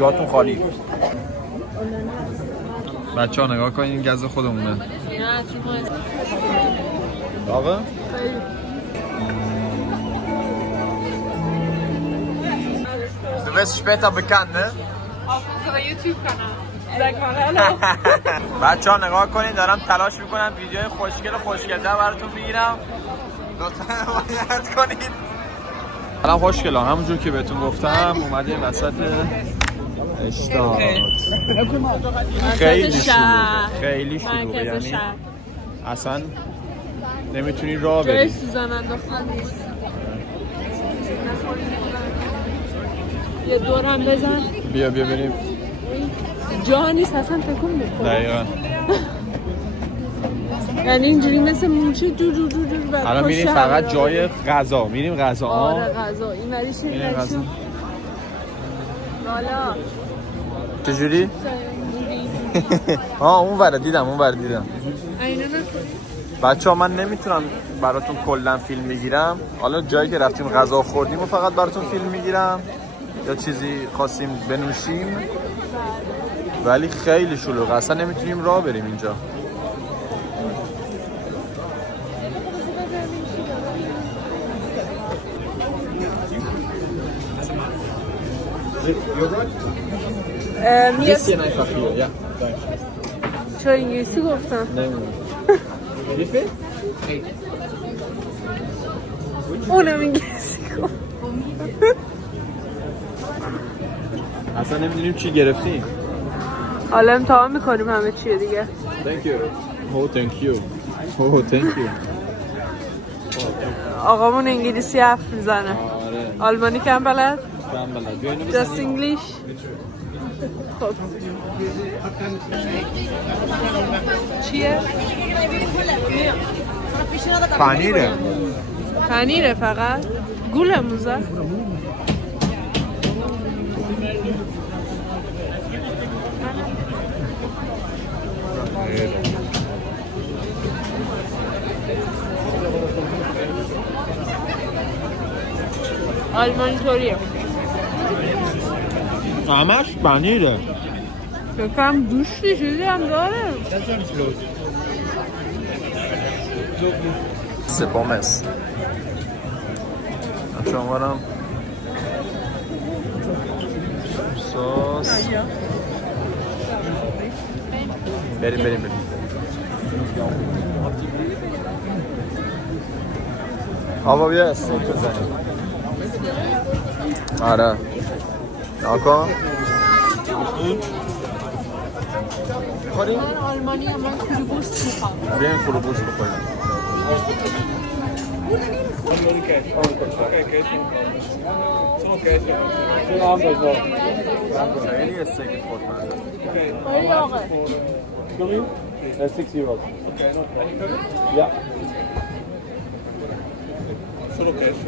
جاتون خالی. بچه ها نگاه کنین این گز خودمونه. آقا؟ Du wirst später bekannt, ne? Auf unserer YouTube-Kanal. Sag mal hallo. بچه ها نگاه کنین دارم تلاش میکنم ویدیوهای خوشگل‌تر براتون بگیرم. لطفاً حمایت کنید. الان خوشگلا همونجور که بهتون گفتم اومدیم وسط اشتاد. خیلی شلوغه یعنی اصلا نمیتونی راه بری. جای سوزن انداختن نیست. یه دورم بزن. بیا بریم. جا نیست اصلا تکون میخوره. دقیقاً. یعنی اینجوری مثل موچه دور الان میریم فقط جای غذا. میریم غذا. آره غذا. این وریشه این وریشه. بالا. چجوری؟ اون ور دیدم. اینو نکن. بچه ها من نمیتونم براتون کلا فیلم میگیرم. حالا جایی که رفتیم غذا خوردیم و فقط براتون فیلم میگیرم یا چیزی خواستیم بنوشیم، ولی خیلی شلوغه اصلا نمیتونیم راه بریم اینجا. چرا انگلیسی گفتم؟ اونم انگلیسی گفت. اصلا نمیدونیم چی گرفتیم. حالا امتحان میکنیم همه چیه دیگه. Thank you. آقامون انگلیسی حرف میزنه. آلمانی کم بلد؟ Just English. خب چیه؟ پنیره فقط؟ گوله موزه؟ آلمانی طوریه همش پنیره. بکنم گوشتی چیزی هم داره. سپامس شمارم ساس. بریم آبا بیا استیک بزنیم. آره ناکن من آلمانی هم من کلوبوست میخوام. بیایم کلوبوست بخوریم. خیلی استیک خورد مزه. خیلی آقا. Curry? 6 euros. Ja. Solo cash.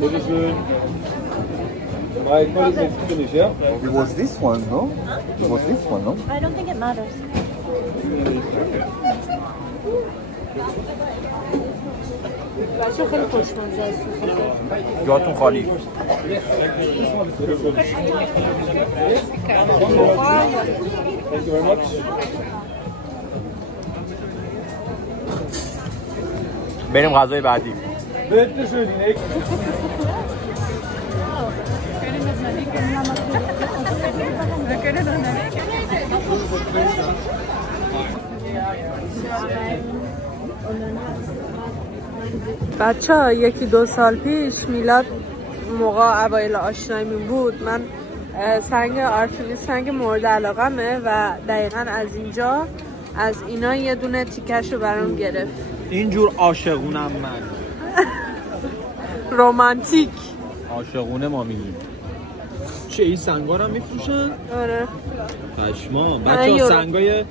Bitteschön. My colleague is finished, yeah? It was this one, no? It was this one, no? I don't think it matters. بچه خیلی خوشمزه است. جاتون خالی. Thank you very much. بریم غذای بعدی. Bitteschön, die nächste. بچه ها 1-2 سال پیش میلاد موقع اوایل آشناییمون بود. من سنگ آرتمیس سنگ مورد علاقمه و دقیقا از اینجا از اینا یه دونه تیکش رو برام گرفت. اینجور عاشقونم من. رومانتیک عاشقونه ما میگیم. چه این سنگا رو هم میفروشن؟ آره پشما. بچه ها سنگای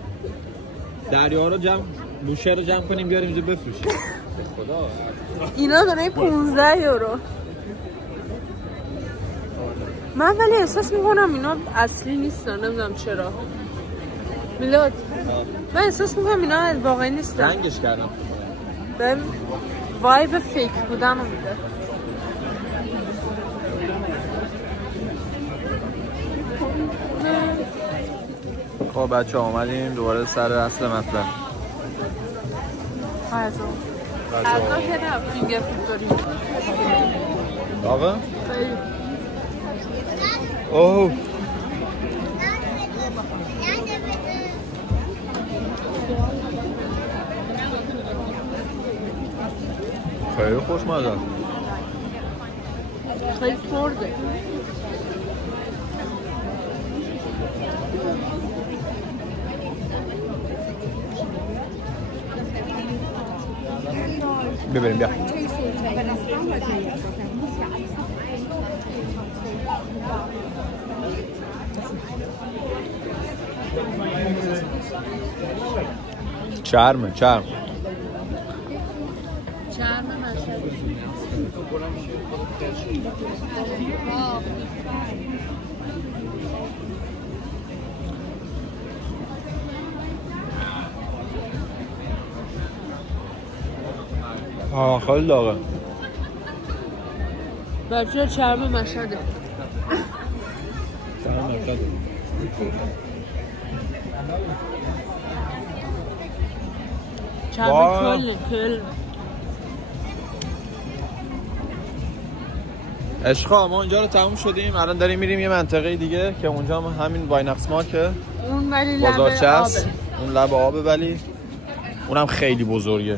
دریا رو بوشه رو جمع کنیم بیاریم اینجا بفروشیم. خدا اینا دونه 15 یورو. من ولی احساس میکنم اینا اصلی نیستن، نمیدونم چرا. میلاد من احساس میکنم اینا واقعی نیستن. رنگش کردم. بهم وایب فیک بودن رو میده. خب بچه ها اومدیم دوباره سر اصل مطلب. غذا که نه فینگر فود داریم. آقا؟ خیلی اوه خیلی خوشمزه. خیلی سرده. ببریم بیا. چرم چرم مشهد. خیلی داغه. بچه چرم مشهده. چرم مشهده. چرم کل. عشقا ما اونجا رو تموم شدیم، الان داریم میریم یه منطقه دیگه که اونجا هم همین وایناکس مارکه. اون ولی بازارچه است. اون لب آبه ولی اونم خیلی بزرگه.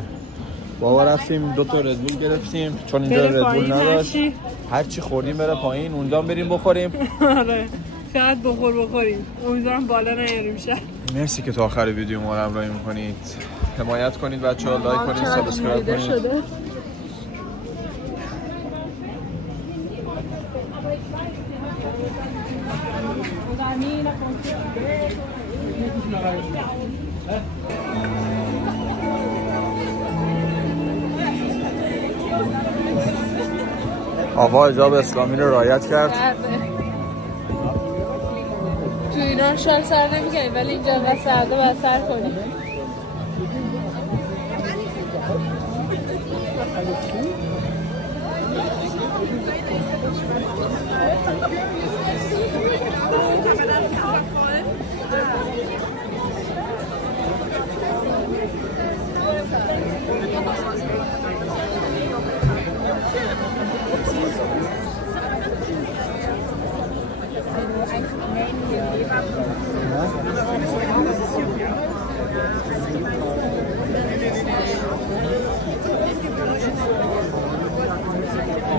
بابا رفتیم 2 تا ردبول گرفتیم چون اینجا ردبول نداشت. هر چی خوردیم بره پایین، اونجا بریم بخوریم. آره شاید بخوریم. امیدوارم بالا نیاریم شد. مرسی که تا آخر ویدیو ما رو همراهی میکنید. حمایت کنید بچه‌ها، لایک کنید، سابسکرایب کنید. آقا حجاب اسلامی رو رعایت کرد. تو ایران شال سر نمی‌کنیم ولی اینجا انقدر سرده باید سر کنیم.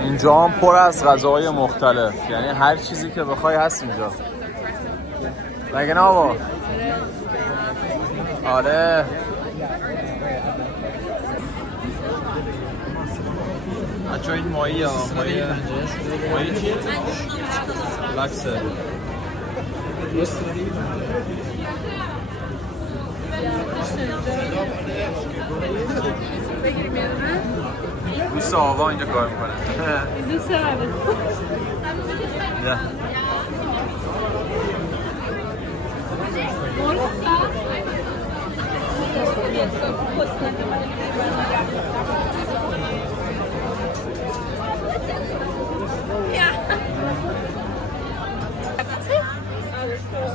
اینجا هم پر از غذاهای مختلف، یعنی هر چیزی که بخوای هست اینجا. مگه نه بابا؟ آره بچه این ماهی ها، ماهی چیه؟ لکسه. بگیریم یه دونه؟ دوست آوا اینجا کار میکنه. دوست آوا نه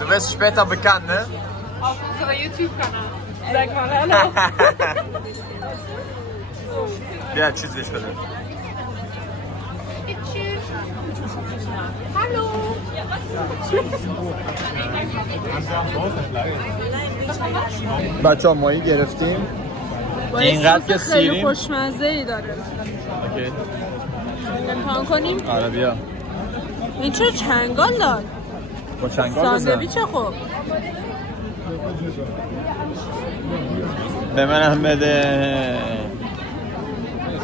Du wirst später bekannt, ne? Auf unserer YouTube-Kanal. Sag mal hallo. Ja, tschüss, ich bin. Hallo. بچه ها ماهی گرفتیم. اینقدر که سیریم خیلی خوشمزه ای داره. اوکی. امتحان کنیم؟ آره بیا. این چه چنگال داد؟ با چنگال بزن. ساندویچه خوب. به منم بده.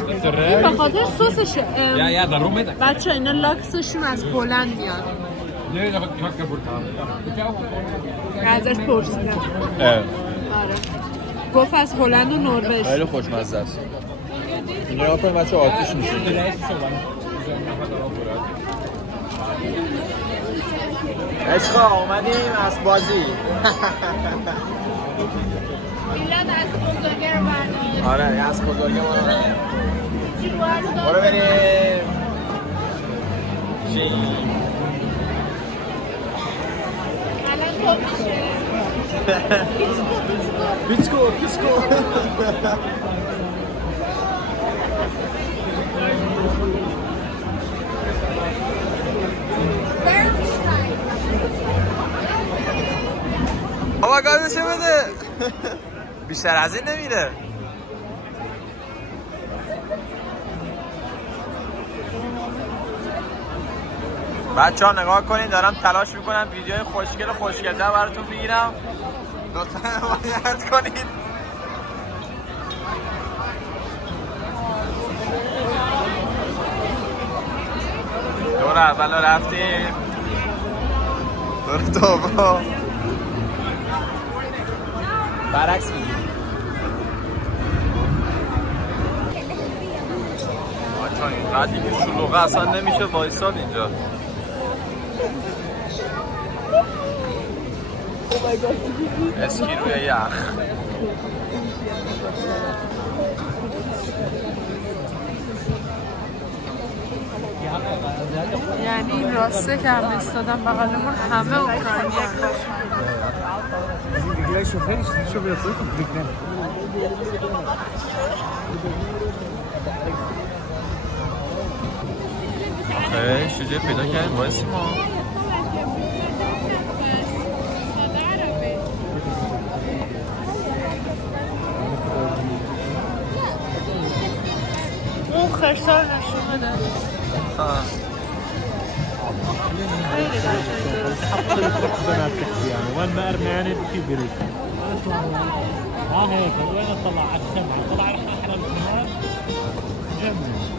این به خاطر سسشه. بچه اینا لاکسشون از هلند میاد. ازش پرسیدم. آره. گفت از هلند و نروژ. خیلی خوشمزه است. نگاه کنید بچه آتیش میشه. عشقا اومدیم از بازی. میلاد از آره یه از بزرگه ما برو بریم پیسکو بابا گازشو بده بیشتر از این نمیره. بچه ها نگاه کنید دارم تلاش میکنم ویدیوهای خوشگل‌تر براتون بگیرم، لطفا حمایت کنید. دور اول رفتیم، دور دوم برعکس میگیم. بچه‌ها اینقدر دیگه شلوغه اصلا نمیشه وایساد اینجا. اسکی روی یخ. یعنی این راسته که هم استادم بغلمون همه اوکراینی شجاع پیدا کردیم بایستی ما اون خرسال نشون بده. خیلی وين ما ارمي في بريد ها هيك وين طلع على الشمعة طلع على حرم النهار جنن